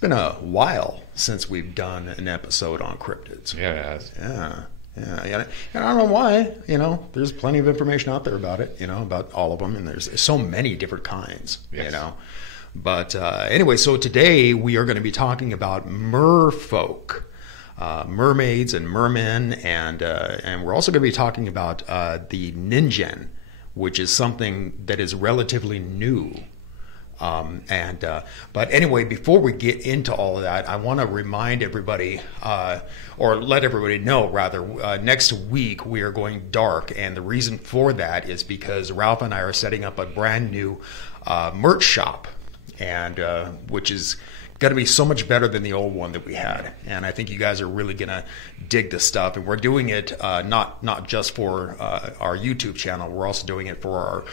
been a while since we've done an episode on cryptids. Yeah, it has. Yeah. And I don't know why. There's plenty of information out there about it. About all of them, and there's so many different kinds. Yes. But anyway, so today we are going to be talking about merfolk, mermaids and mermen, and we're also going to be talking about the Ningen, which is something that is relatively new. But anyway, before we get into all of that, I want to remind everybody, or let everybody know rather, next week we are going dark, and the reason for that is because Ralph and I are setting up a brand new merch shop, and which is going to be so much better than the old one that we had, and I think you guys are really going to dig this stuff. And we're doing it not just for our YouTube channel. We're also doing it for our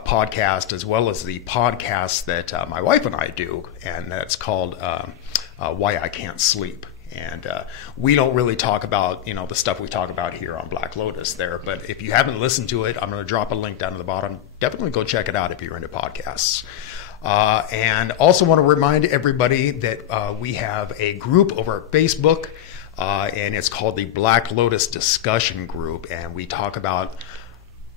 podcast, as well as the podcast that my wife and I do, and that's called Why I Can't Sleep. And we don't really talk about the stuff we talk about here on Black Lotus there, but if you haven't listened to it, I'm going to drop a link down at the bottom. Definitely go check it out if you're into podcasts. And also want to remind everybody that we have a group over at Facebook, and it's called the Black Lotus Discussion Group, and we talk about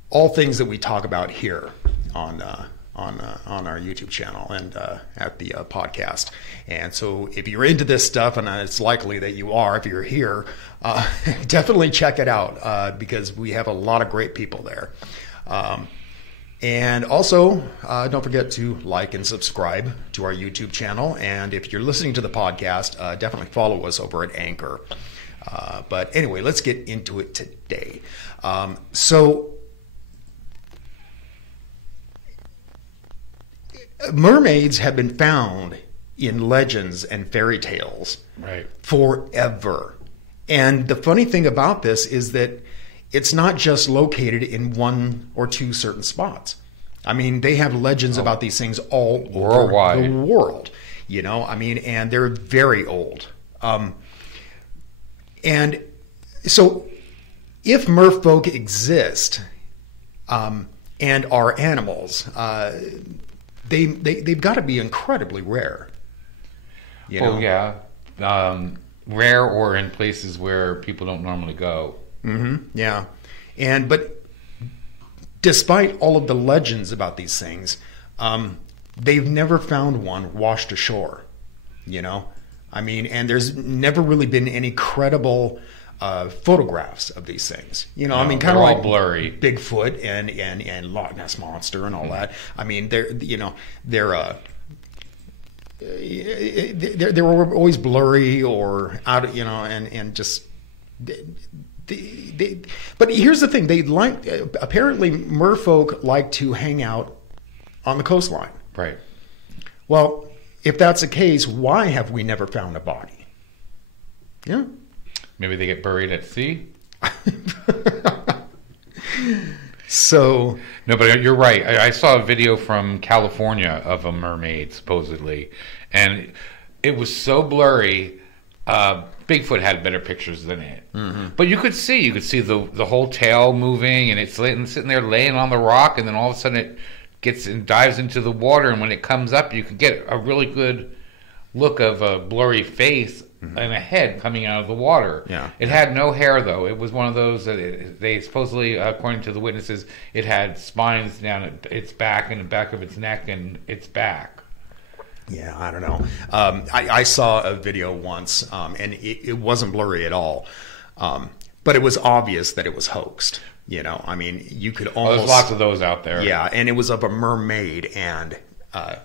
all things that we talk about here on our YouTube channel and at the podcast. And so if you're into this stuff, and it's likely that you are if you're here, definitely check it out because we have a lot of great people there. And also, don't forget to like and subscribe to our YouTube channel. And if you're listening to the podcast, definitely follow us over at Anchor. But anyway, let's get into it today. So mermaids have been found in legends and fairy tales forever. And the funny thing about this is that it's not just located in one or two certain spots. I mean, they have legends about these things all over the world, and they're very old. And so if merfolk exist and are animals, they've got to be incredibly rare. Yeah. Rare or in places where people don't normally go. Mm-hmm. Yeah. But despite all of the legends about these things, they've never found one washed ashore, and there's never really been any credible photographs of these things, kind of like blurry Bigfoot and Loch Ness Monster and all that. I mean, they were always blurry or out, and just. But here's the thing: apparently merfolk like to hang out on the coastline. Right. Well, if that's the case, why have we never found a body? Yeah. Maybe they get buried at sea. So no, but you're right. I saw a video from California of a mermaid supposedly, and it was so blurry. Bigfoot had better pictures than it, but you could see the whole tail moving, and it's sitting there laying on the rock, and then all of a sudden it gets and dives into the water, and when it comes up, you could get a really good look of a blurry face and a head coming out of the water. Yeah, it had no hair though. It was one of those that they supposedly, according to the witnesses, it had spines down its back and the back of its neck and its back. Yeah, I don't know. I saw a video once, and it wasn't blurry at all. But it was obvious that it was hoaxed. I mean, you could almost... there's lots of those out there. Yeah, and it was of a mermaid, and I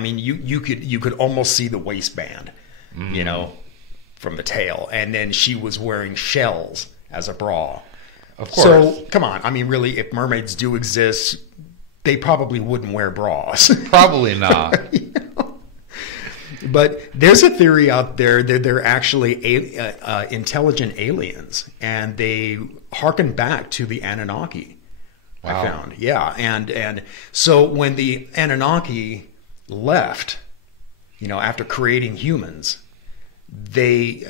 mean, you could almost see the waistband, from the tail, and then she was wearing shells as a bra. Of course. So, come on. I mean, really, if mermaids do exist, they probably wouldn't wear bras. Probably not. But there's a theory out there that they're actually intelligent aliens, and they harken back to the Anunnaki. Wow. I found, yeah, and so when the Anunnaki left, after creating humans, the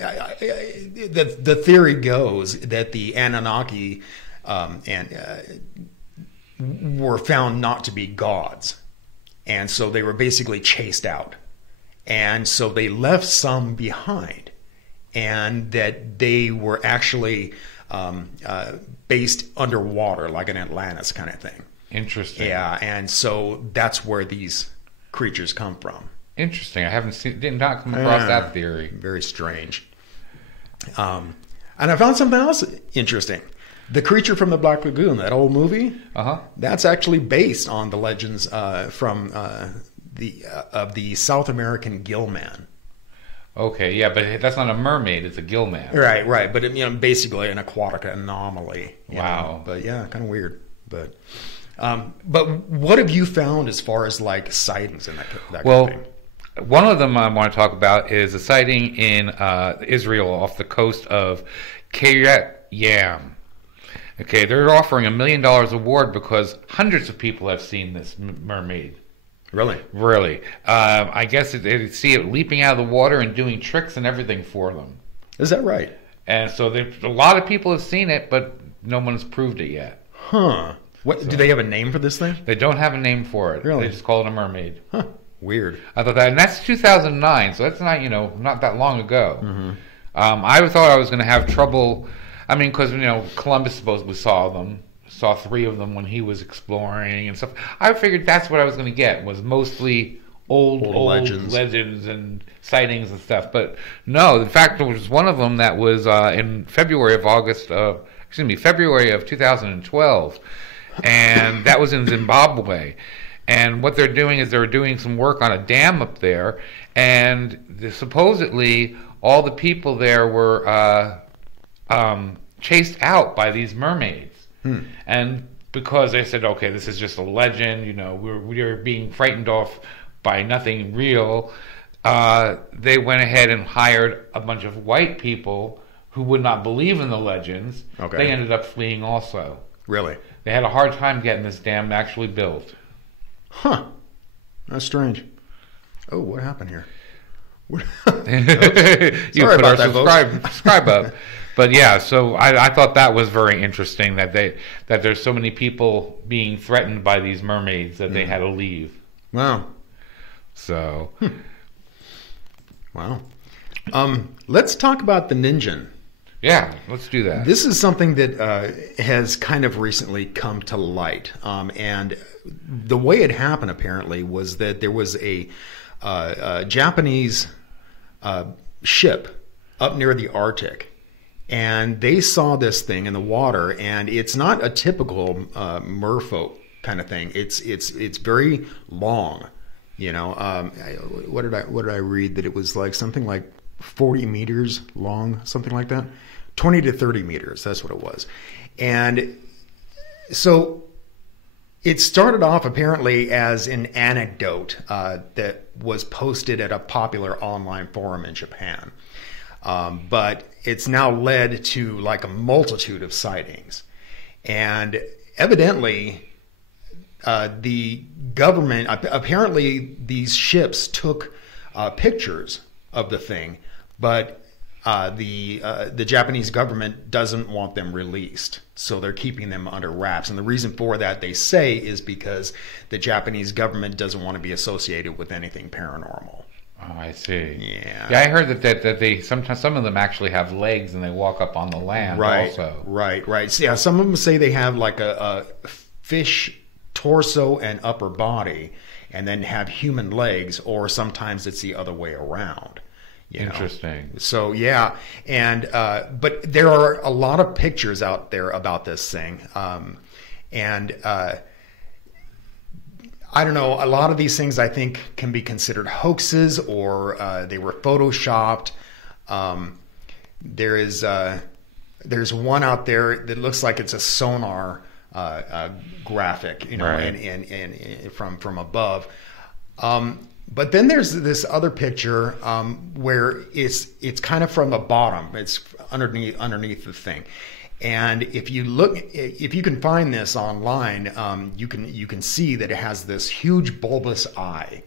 theory goes that the Anunnaki were found not to be gods, and so they were basically chased out. and so they left some behind, and that they were actually based underwater, like an Atlantis kind of thing. Interesting. Yeah, and so that's where these creatures come from. Interesting. I did not come across that theory. Very strange. And I found something else interesting. The Creature from the Black Lagoon, that old movie, that's actually based on the legends from the South American gill man. Okay, yeah, but that's not a mermaid; it's a gill man. Right. But basically an aquatic anomaly. Wow. But yeah, kind of weird. But what have you found as far as like sightings in that kind of thing? One of them I want to talk about is a sighting in Israel off the coast of Kiryat Yam. Okay, they're offering $1 million award because hundreds of people have seen this mermaid. Really. I guess they see it leaping out of the water and doing tricks and everything for them. Is that right? And so a lot of people have seen it, but no one's proved it yet. Huh. Do they have a name for this thing? They don't have a name for it. Really? They just call it a mermaid. Huh. Weird. I thought that, and that's 2009, so that's not that long ago. Mm-hmm. I thought I was going to have trouble. I mean, because Columbus supposedly saw 3 of them when he was exploring and stuff. I figured that's what I was going to get, was mostly old legends and sightings and stuff. But no, in fact, there was one of them that was in February of 2012, and that was in Zimbabwe. And what they're doing is they're doing some work on a dam up there, and supposedly all the people there were chased out by these mermaids. And because they said, okay, this is just a legend, we're being frightened off by nothing real, they went ahead and hired a bunch of white people who would not believe in the legends. Okay. They ended up fleeing also. Really? They had a hard time getting this dam actually built. Huh. That's strange. Oh, what happened here? You put our subscribe up. But yeah, so I thought that was very interesting that there's so many people being threatened by these mermaids that they had to leave. Wow. So. Wow. Let's talk about the Ningen. Yeah, let's do that. This is something that has kind of recently come to light. And the way it happened, apparently, was that there was a Japanese ship up near the Arctic. And they saw this thing in the water, and it's not a typical merfolk kind of thing. It's very long. What did I read? That it was like something like 40 meters long, something like that. 20 to 30 meters. That's what it was. And so it started off apparently as an anecdote that was posted at a popular online forum in Japan. But it's now led to like a multitude of sightings. And evidently, the government, apparently these ships took pictures of the thing, but the Japanese government doesn't want them released. So they're keeping them under wraps. And the reason for that, they say, is because the Japanese government doesn't want to be associated with anything paranormal. Oh, I see. Yeah. Yeah, I heard that they sometimes, some of them actually have legs and they walk up on the land. Right. Also. Right. So, yeah, some of them say they have like a fish torso and upper body, and then have human legs, or sometimes it's the other way around. Interesting. So yeah, and but there are a lot of pictures out there about this thing, and I don't know. A lot of these things I think can be considered hoaxes, or they were photoshopped. There's one out there that looks like it's a sonar graphic, right. and from above. But then there's this other picture where it's kind of from the bottom. It's underneath the thing. And if you can find this online, you can see that it has this huge bulbous eye.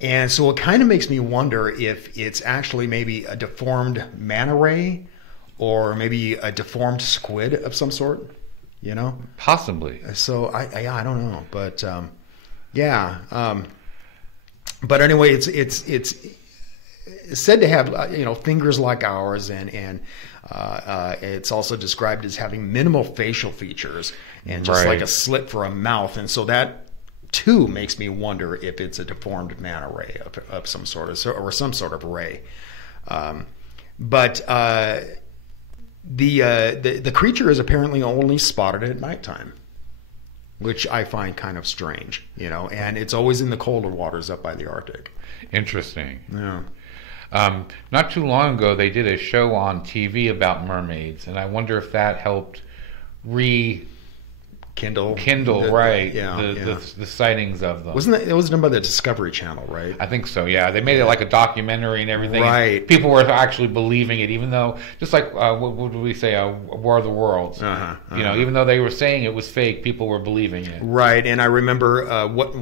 And so it kind of makes me wonder if it's actually maybe a deformed manta ray, or maybe a deformed squid of some sort, Possibly. So I don't know, but yeah. but anyway, it's said to have fingers like ours, and it's also described as having minimal facial features and just like a slit for a mouth, and so that too makes me wonder if it's a deformed manta ray of some sort or some sort of ray. But the creature is apparently only spotted at nighttime, which I find kind of strange, and it's always in the colder waters up by the Arctic. Interesting. Yeah. Not too long ago, they did a show on TV about mermaids, and I wonder if that helped Kindle, the sightings of them. It was done by the Discovery Channel, right? I think so. Yeah, they made it like a documentary and everything. Right. And people were actually believing it, even though, just like what would we say, War of the Worlds. Even though they were saying it was fake, people were believing it. Right, and I remember what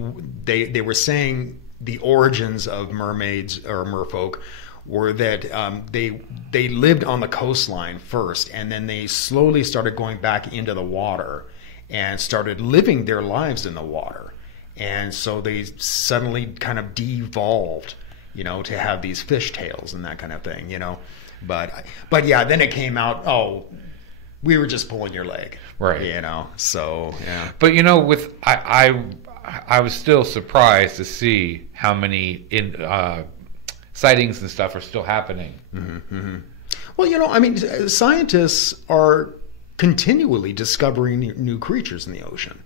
they were saying. The origins of mermaids or merfolk were that they lived on the coastline first, and then they slowly started going back into the water and started living their lives in the water. And so they suddenly kind of devolved, to have these fish tails and that kind of thing, But yeah, then it came out, we were just pulling your leg. Right. So, yeah. But, I was still surprised to see how many sightings and stuff are still happening. Mm-hmm, mm-hmm. Well, scientists are continually discovering new creatures in the ocean.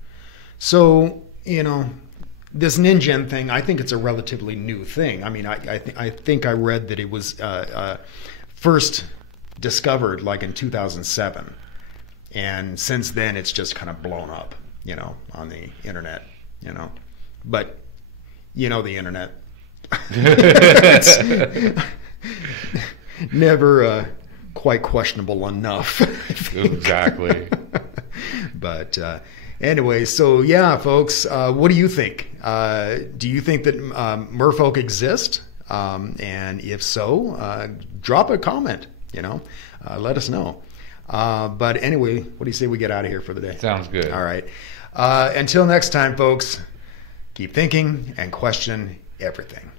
So, this Ningen thing, I think it's a relatively new thing. I think I read that it was first discovered like in 2007. And since then, it's just kind of blown up, on the internet. But the internet. It's never quite questionable enough. Exactly. But anyway, so yeah, folks, what do you think? Do you think that merfolk exist? And if so, drop a comment. Let us know. But anyway, what do you say we get out of here for the day? Sounds good. All right. Until next time, folks, keep thinking and question everything.